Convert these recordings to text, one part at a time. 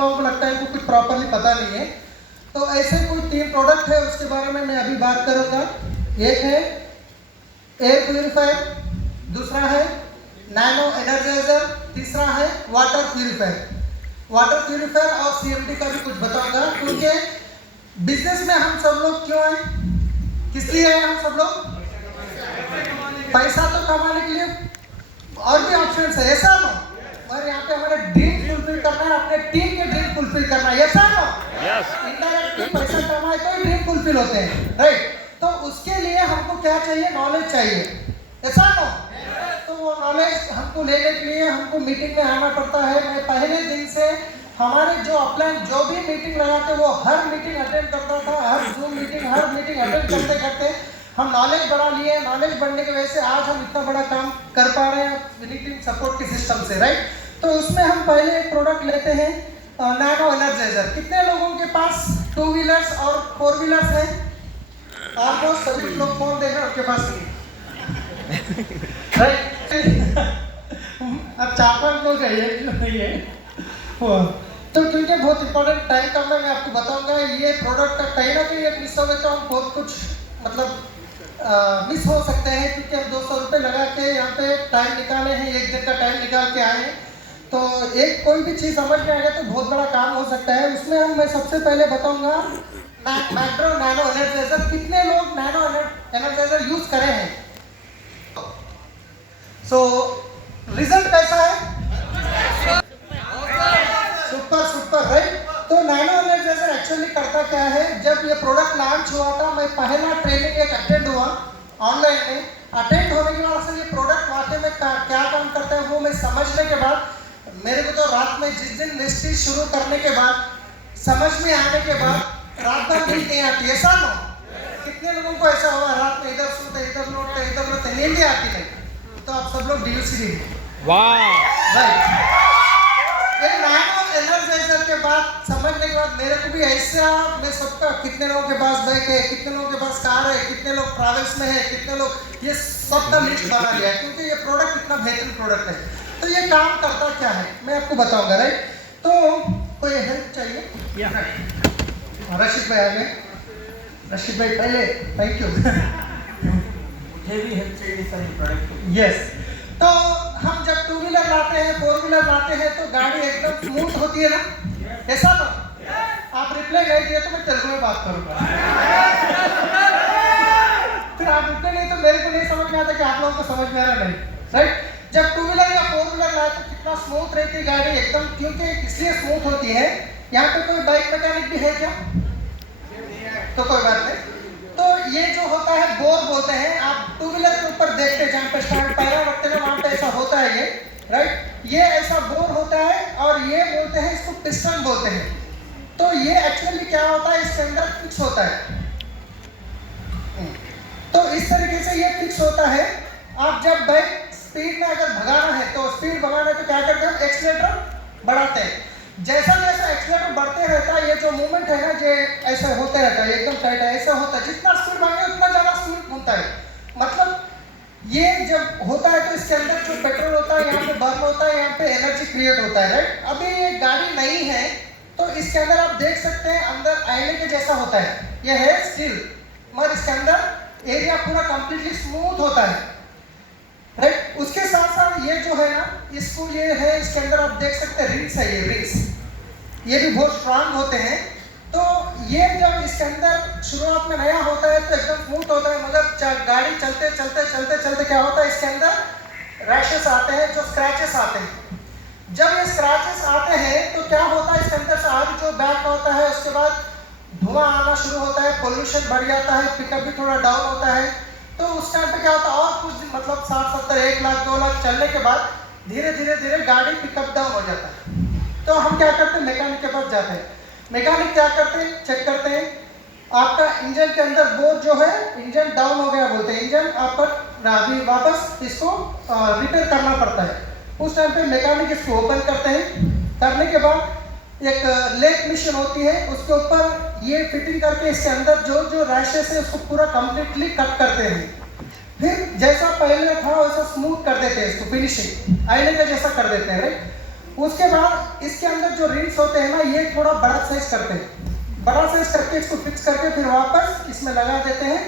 लोगों को लगता है इनको कुछ प्रॉपरली पता नहीं है। तो ऐसे कोई 3 प्रोडक्ट है उसके बारे में मैं अभी बात करूँगा। एक है एयर प्यूरीफायर, दूसरा है नैनो एनर्जाइजर, तीसरा है वाटर प्यूरीफायर। वाटर प्यूरीफायर और CMD का भी कुछ बताऊंगा, क्योंकि बिजनेस में हम सब लोग क्यों हैं, किस लिए हैं हम सब लोग? पैसा तो कमाने के लिए, और भी ऑप्शन है, ऐसा ना? और यहाँ पे हमारे ड्रीम फुलफिल करना है, अपने टीम के ड्रीम फुलफिल करना है, ऐसा ना? इनडायरेक्टली पैसा कमाए तो ही ड्रीम फुलफिल होते हैं, राइट? तो उसके लिए हमको क्या चाहिए? नॉलेज चाहिए, ऐसा ना? तो वो नॉलेज हमको लेने के लिए हमको मीटिंग में आना पड़ता है। मैं पहले दिन से हमारे जो अपलाइन जो भी मीटिंग लगाते वो हर मीटिंग अटेंड करता था, हर जूम मीटिंग, हर मीटिंग अटेंड करते करते हम नॉलेज बढ़ा लिए। नॉलेज बढ़ने की वजह से आज हम इतना बड़ा काम कर पा रहे हैं मीटिंग सपोर्ट के सिस्टम से, राइट? तो उसमें हम पहले एक प्रोडक्ट लेते हैं नैनो एनर्जाइजर। कितने लोगों के पास 2 व्हीलर्स और 4 व्हीलर्स हैं? ऑलमोस्ट सभी लोग फोन देख रहे हैं, उनके पास नहीं, राइट? अब 4-5 लोग है, ये जो नहीं है तो क्योंकि बहुत इंपॉर्टेंट टाइम का मैं आपको बताऊंगा। ये प्रोडक्ट कहीं ना कहीं मिस हो गए तो हम बहुत कुछ मतलब मिस हो सकते हैं, क्योंकि हम 200 रुपये लगा के यहाँ पे टाइम निकाले हैं, 1 दिन का टाइम निकाल के आए हैं। तो एक कोई भी चीज़ समझ में आएगा तो बहुत बड़ा काम हो सकता है। उसमें मैं सबसे पहले बताऊंगा मैक्रो नैनो एनर्जाइजर। कितने लोग नैनो एनर्जाइजर यूज करे हैं? सो रिजल्ट कैसा है? Super super, right? तो नैनो एनर्जाइजर एक्चुअली करता क्या है? जब ये प्रोडक्ट लॉन्च हुआ था, मैं पहला ट्रेनिंग एक अटेंड हुआ ऑनलाइन में। अटेंड होने के बाद से ये प्रोडक्ट वाकई में क्या काम करता है वो मैं समझने के बाद मेरे को तो रात में जिस दिन मिस्ट्री शुरू करने के बाद समझ में आने के बाद रात भर नींद नहीं आती, ऐसा ना? कितने लोगों को ऐसा हुआ रात में इधर सोते इधर लौटते इधर लौटते नींद ही आती नहीं? तो आप सब लोग DUCD, वाह, राइट? ये नैनो एनर्जाइजर के बाद समझने के बाद मेरे को भी ऐसा, मैं सबका कितने लोगों के पास बाइक है, कितने लोगों के पास कार है, कितने लोग ट्रैवल्स में है, कितने लोग, ये सबका लिस्ट बना लिया है, क्योंकि ये प्रोडक्ट इतना बेहतरीन प्रोडक्ट है। तो ये काम करता क्या है मैं आपको बताऊंगा, राइट? तो कोई हेल्प चाहिए? रशीद भाई आ गए। रशीद भाई पहले थैंक यू। मुझे भी हेल्प चाहिए सर प्रोडक्ट। यस, तो हम जब 2 व्हीलर लाते हैं, 4 व्हीलर लाते हैं तो गाड़ी एकदम स्मूथ होती है ना, ऐसा ना? आप रिप्लाई नहीं दिए तो मैं तेलुगु में बात करूंगा। फिर आप रिप्लाई नहीं तो मेरे को नहीं समझ में आता कि आप लोगों को समझ में आ रहा नहीं, राइट? जब 2 व्हीलर या 4 व्हीलर लाए तो कितना स्मूथ रहती है गाड़ी एकदम, क्योंकि इसलिए स्मूथ होती है। यहाँ पे कोई बाइक मैकेनिक भी है क्या? तो कोई बात नहीं। तो ये जो होता है बोर बोलते हैं, आप 2 व्हीलर के ऊपर देखते हैं जहाँ पे स्टैंड पैरा रखते हैं वहाँ पे ऐसा होता है ये, राइट? ये ऐसा बोर होता है और ये बोलते हैं इसको पिस्टन बोलते हैं। तो ये एक्चुअली क्या होता है, इसके अंदर फिक्स होता है। तो इस तरीके से ये फिक्स होता है। आप जब बाइक स्पीड में अगर भगाना है तो स्पीड भगाना है तो क्या करते हैं? एक्सीलरेटर बढ़ाते हैं। जैसा जैसा एक्सीलरेटर बढ़ते रहता है, ये जो मूवमेंट है ना, ये ऐसा होते रहता है, एकदम टाइट है, ऐसा होता है। जितना स्पीड भागे उतना ज़्यादा स्पीड घूमता है। मतलब ये जब होता है तो इसके अंदर जो पेट्रोल होता है यहाँ पे बर्न होता है, यहाँ पे एनर्जी क्रिएट होता है, राइट? अभी ये गाड़ी नहीं है तो इसके अंदर आप देख सकते हैं अंदर आईने के जैसा होता है, ये है स्टील, मगर इसके अंदर एरिया पूरा कंप्लीटली स्मूथ होता है, राइट? उसके साथ साथ ये जो है ना, इसको ये है, इसके अंदर आप देख सकते हैं रिंग्स है, ये रिंग्स, ये भी बहुत स्ट्रांग होते हैं। तो ये जब इसके अंदर शुरुआत में नया होता है तो एकदम स्मूथ होता है, मगर गाड़ी चलते चलते चलते चलते क्या होता है, इसके अंदर रैशेस आते हैं, जो स्क्रैचेस आते हैं। जब ये स्क्रैचेस आते हैं तो क्या होता है, इसके अंदर से आग जो बैक होता है, उसके बाद धुआं आना शुरू होता है, पोल्यूशन बढ़ जाता है, पिकअप भी थोड़ा डाउन होता है। तो उस टाइम पे क्या होता है, और कुछ दिन मतलब 60-70 1 लाख 2 लाख चलने के बाद धीरे धीरे धीरे गाड़ी पिकअप डाउन हो जाता है। तो हम क्या करते हैं, मैकेनिक के पास जाते हैं। मैकेनिक क्या करते हैं, चेक करते हैं आपका इंजन के अंदर बोर जो है, इंजन डाउन हो गया बोलते हैं, इंजन आपका अभी वापस इसको रिपेयर करना पड़ता है। उस टाइम पे मैकेनिक इसको ओपन करते हैं। करने के बाद एक लेक मशीन होती है, उसके ऊपर ये फिटिंग करके इसके अंदर जो जो रैशेस है उसको पूरा कंप्लीटली कट करते हैं। फिर जैसा पहले था वैसा स्मूथ कर देते हैं इसको, फिनिशिंग आईने का जैसा कर देते हैं, राइट? उसके बाद इसके अंदर जो रिंग्स होते हैं ना, ये थोड़ा बड़ा साइज करते हैं, बड़ा साइज करके इसको फिक्स करके फिर वापस इसमें लगा देते हैं,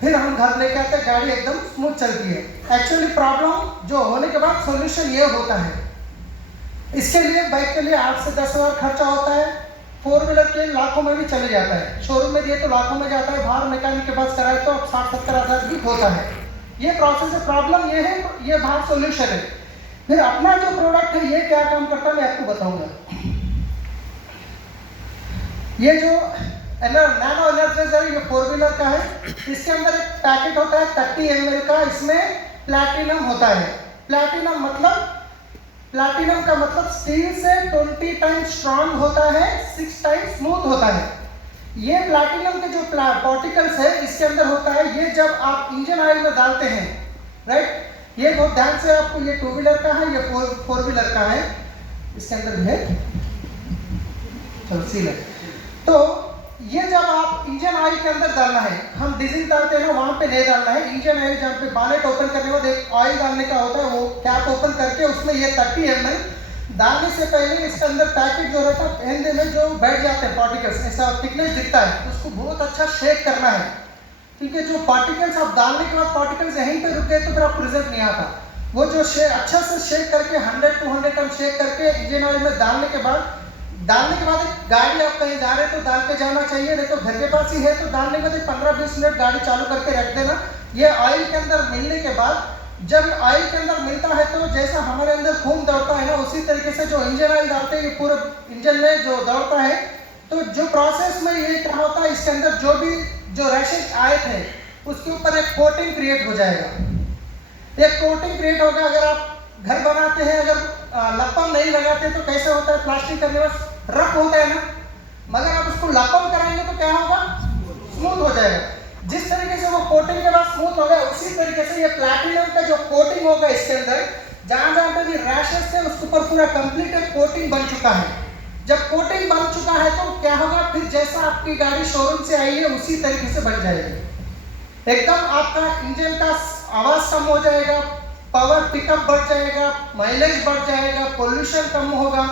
फिर हम घर लेके आते हैं, गाड़ी एकदम स्मूथ चलती है। एक्चुअली प्रॉब्लम जो होने के बाद सोल्यूशन ये होता है। इसके लिए बाइक के लिए 8 से 10 हज़ार खर्चा होता है, 4 व्हीलर के लाखों में भी चले जाता है, शोरूम में दिए तो लाखों में जाता है, बाहर मैकेनिक के पास कराए तो 60-70 हज़ार भी होता है। ये प्रोसेस है, प्रॉब्लम ये है, ये बाहर सोल्यूशन है। फिर अपना जो प्रोडक्ट है ये क्या काम करता है मैं आपको बताऊंगा। ये जो नैनो एनर्जाइजर ये 4 व्हीलर का है, इसके अंदर एक पैकेट होता है 30 ml का, इसमें प्लैटिनम होता है। प्लैटिनम का मतलब स्टील से 20 टाइम्स स्ट्रॉन्ग होता है, 6 टाइम्स स्मूथ होता है। ये प्लैटिनम के जो पार्टिकल्स है इसके अंदर होता है, ये जब आप इंजन ऑयल में डालते हैं, राइट, ये बहुत ध्यान से आपको, ये 2 व्हीलर का है, ये 4 व्हीलर का है, इसके अंदर भी है, चलो सील है। तो ये जब आप इंजन ऑयल के अंदर डालना है, हम डीजल डालते हैं ना वहां पे नहीं डालना है, इंजन ऑयल जहाँ पे बानेट ओपन करने के बाद एक ऑयल डालने का होता है, वो कैप ओपन करके उसमें ये 30 ml डालने से पहले इसके अंदर पैकेट जो रहता है पहनने में जो बैठ जाते हैं पार्टिकल्स, ऐसा थिकनेस दिखता है, उसको बहुत अच्छा शेक करना है, क्योंकि जो पार्टिकल्स आप डालने के बाद पार्टिकल्स यहीं पे रुक गए तो फिर आपको रिजल्ट नहीं आता। वो जो अच्छा से शेक करके 100-200 टाइम शेक करके इंजन ऑयल में डालने के बाद गाड़ी आप कहीं जा रहे हैं तो डाल के जाना चाहिए, नहीं तो घर के पास ही है तो डालने के बाद 15-20 मिनट गाड़ी चालू करके रख देना। ये ऑयल के अंदर मिलने के बाद, जब ऑयल के अंदर मिलता है तो जैसा हमारे अंदर खून दौड़ता है ना, उसी तरीके से जो इंजन ऑयल डालते हैं ये पूरे इंजन में जो दौड़ता है, तो जो प्रोसेस में ये क्या होता है, इसके अंदर जो भी जो रैशेज आए थे उसके ऊपर एक कोटिंग क्रिएट हो जाएगा। एक कोटिंग क्रिएट होगा। अगर आप घर बनाते हैं, अगर लपम नहीं लगाते तो कैसे होता है, प्लास्टिक का निवास रफ होता है ना, मगर आप उसको लपम कराएंगे तो क्या होगा, स्मूथ हो जाएगा। जिस तरीके से वो कोटिंग के बाद स्मूथ हो गया, उसी तरीके से ये प्लैटिनम का जो कोटिंग होगा इसके अंदर, जहां जहां पे भी रैशेस थे उसके ऊपर पूरा कंप्लीट एक कोटिंग बन चुका है। जब कोटिंग बन चुका है तो क्या होगा, फिर जैसा आपकी गाड़ी शोरूम से आई है उसी तरीके से बन जाएगी। एकदम आपका इंजन का आवाज कम हो जाएगा, पावर पिकअप बढ़ जाएगा, माइलेज बढ़ जाएगा, पोल्यूशन कम होगा।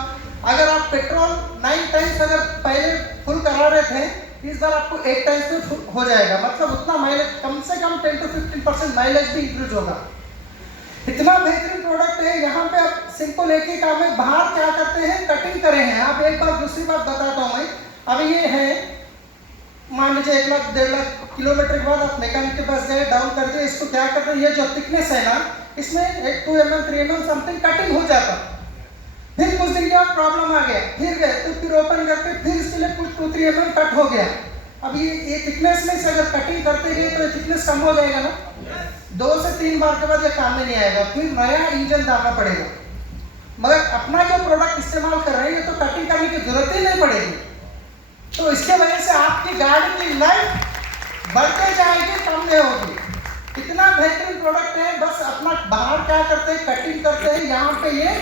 अगर आप पेट्रोल 9 टाइम्स अगर पहले फुल करा रहे थे, इस बार आपको 8 टाइम्स पे हो जाएगा, मतलब उतना माइलेज, कम से कम 10-15% माइलेज भी इंक्रीज होगा। इतना बेहतरीन प्रोडक्ट है। यहाँ पे आप सिंपल एक ही काम है, बाहर क्या करते हैं, कटिंग करे हैं। आप एक बार दूसरी बात बताता हूँ मैं, अभी ये है, मान लीजिए 1 लाख 1.5 लाख किलोमीटर के बाद आप मैकेनिक के पास गए, डाउन कर दिए, इसको क्या करते हैं, ये जो थिकनेस है ना, इसमें 2 mm 3 mm समथिंग कटिंग हो जाता। फिर कुछ दिन के बाद प्रॉब्लम आ गया, फिर गए तो फिर ओपन करके फिर इसके लिए कुछ 2-3 mm कट हो गया। अब ये थिकनेस में से अगर कटिंग करते गए तो थिकनेस कम हो जाएगा ना, 2 से 3 बार के बाद ये काम में नहीं आएगा, फिर नया इंजन डालना पड़ेगा। मगर अपना जो प्रोडक्ट इस्तेमाल कर रहे हैं तो कटिंग करने की जरूरत ही नहीं पड़ेगी। तो इसके वजह से आपकी गाड़ी की लाइफ बढ़ते जाएगी, कम नहीं होगी। इतना बेहतरीन प्रोडक्ट है। बस अपना बाहर क्या करते हैं, कटिंग करते हैं, यहाँ पे ये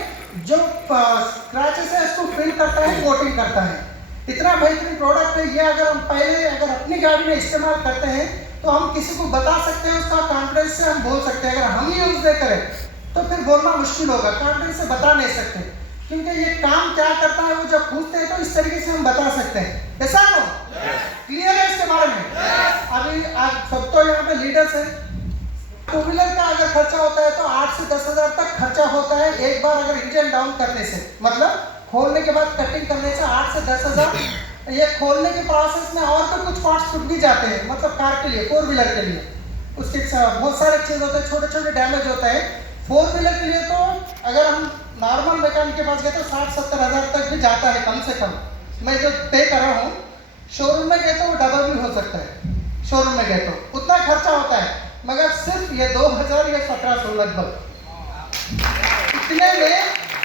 जो स्क्रैचेस है इसको फिल करता है, कोटिंग करता है। इतना बेहतरीन प्रोडक्ट है ये। अगर हम पहले अगर अपनी गाड़ी में इस्तेमाल करते हैं तो हम किसी को बता सकते हैं, उसका कॉन्फिडेंस से हम बोल सकते हैं। अगर हम यूज नहीं करें तो फिर बोलना मुश्किल होगा, कॉन्फिडेंस से बता नहीं सकते, क्योंकि ये काम क्या करता है वो जब पूछते हैं तो इस तरीके से हम बता सकते हैं। ऐसा हो क्लियर है इसके बारे में? अभी आज सब तो यहाँ पे लीडर्स हैं। 2 व्हीलर का अगर खर्चा होता है तो 8 से 10 हज़ार तक खर्चा होता है एक बार अगर इंजन डाउन करने से, मतलब खोलने के बाद कटिंग करने से 8 से 10 हज़ार। ये खोलने के प्रोसेस में और भी कुछ पार्ट्स टूट भी जाते हैं, मतलब कार के लिए, 4 व्हीलर के लिए उसके बहुत सारे चीज़ होते हैं, छोटे छोटे डैमेज होता है। 4 व्हीलर के लिए तो अगर हम नॉर्मल मैकेनिक के पास गए तो 60-70 हज़ार तक भी जाता है कम से कम। मैं जो पे कर रहा हूँ, शोरूम में गए तो वो डबल भी हो सकता है, शोरूम में गए तो उतना खर्चा होता है। मगर सिर्फ ये 2000 या 1700 लगभग, इतने में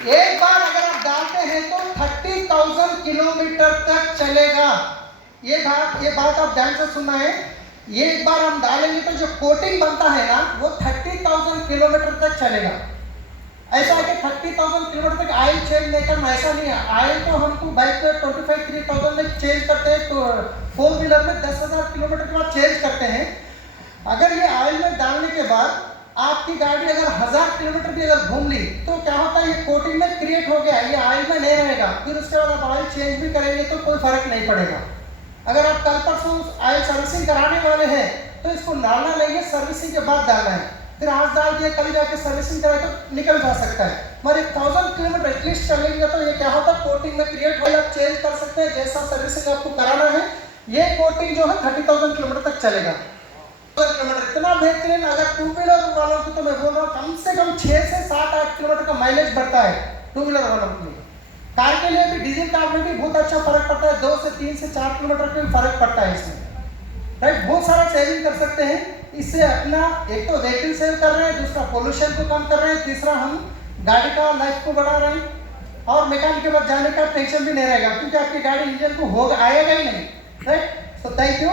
एक बार अगर आप डालते हैं तो 30,000 किलोमीटर तक चलेगा। ये बात आप ध्यान से सुनना है। ये एक बार हम डालेंगे तो जो कोटिंग बनता है ना वो 30,000 किलोमीटर तक चलेगा। ऐसा है कि 30,000 किलोमीटर तक ऑयल चेंज नहीं करना, ऐसा नहीं है। ऑयल तो हमको बाइक में 25-30,000 में चेंज करते हैं, तो 4 व्हीलर में 10,000 किलोमीटर के बाद चेंज करते हैं। अगर ये ऑयल में डालने के बाद आपकी गाड़ी अगर 1000 किलोमीटर भी अगर घूम ली तो क्या होता है, ये कोटिंग में क्रिएट हो गया, ये ऑयल में नहीं रहेगा। फिर उसके बाद आप ऑयल चेंज भी करेंगे तो कोई फर्क नहीं पड़ेगा। अगर आप कल परसों ऑयल सर्विसिंग कराने वाले हैं तो इसको डालना नहीं है, सर्विसिंग के बाद डालना है। फिर आज डाल दिया, कल जाके सर्विसिंग कराए तो निकल जा सकता है। मगर 1000 किलोमीटर एटलीस्ट चलेंगे तो ये क्या होता है, कोटिंग में क्रिएट हो, आप चेंज कर सकते हैं जैसा सर्विसिंग आपको कराना है। ये कोटिंग जो है 30,000 किलोमीटर तक चलेगा। किलोमीटर इतना बेहतरीन, अगर टू व्हीलर वालों को तो मैं बोल रहा हूँ कम से कम 6 से 7-8 किलोमीटर का माइलेज बढ़ता है टू व्हीलर वालों के लिए। कार के लिए भी डीजल कार में भी बहुत अच्छा फर्क पड़ता है, 2 से 3 से 4 किलोमीटर का फर्क पड़ता है इसमें, राइट। बहुत सारा सेविंग कर सकते हैं इससे। अपना एक तो व्हीकल सेव कर रहे हैं, दूसरा पोल्यूशन को कम कर रहे हैं, तीसरा हम गाड़ी का लाइफ को बढ़ा रहे हैं और मैकेनिक के पास जाने का टेंशन भी नहीं रहेगा क्योंकि आपकी गाड़ी इंजन को होगा आएगा ही नहीं, राइट। So thank you.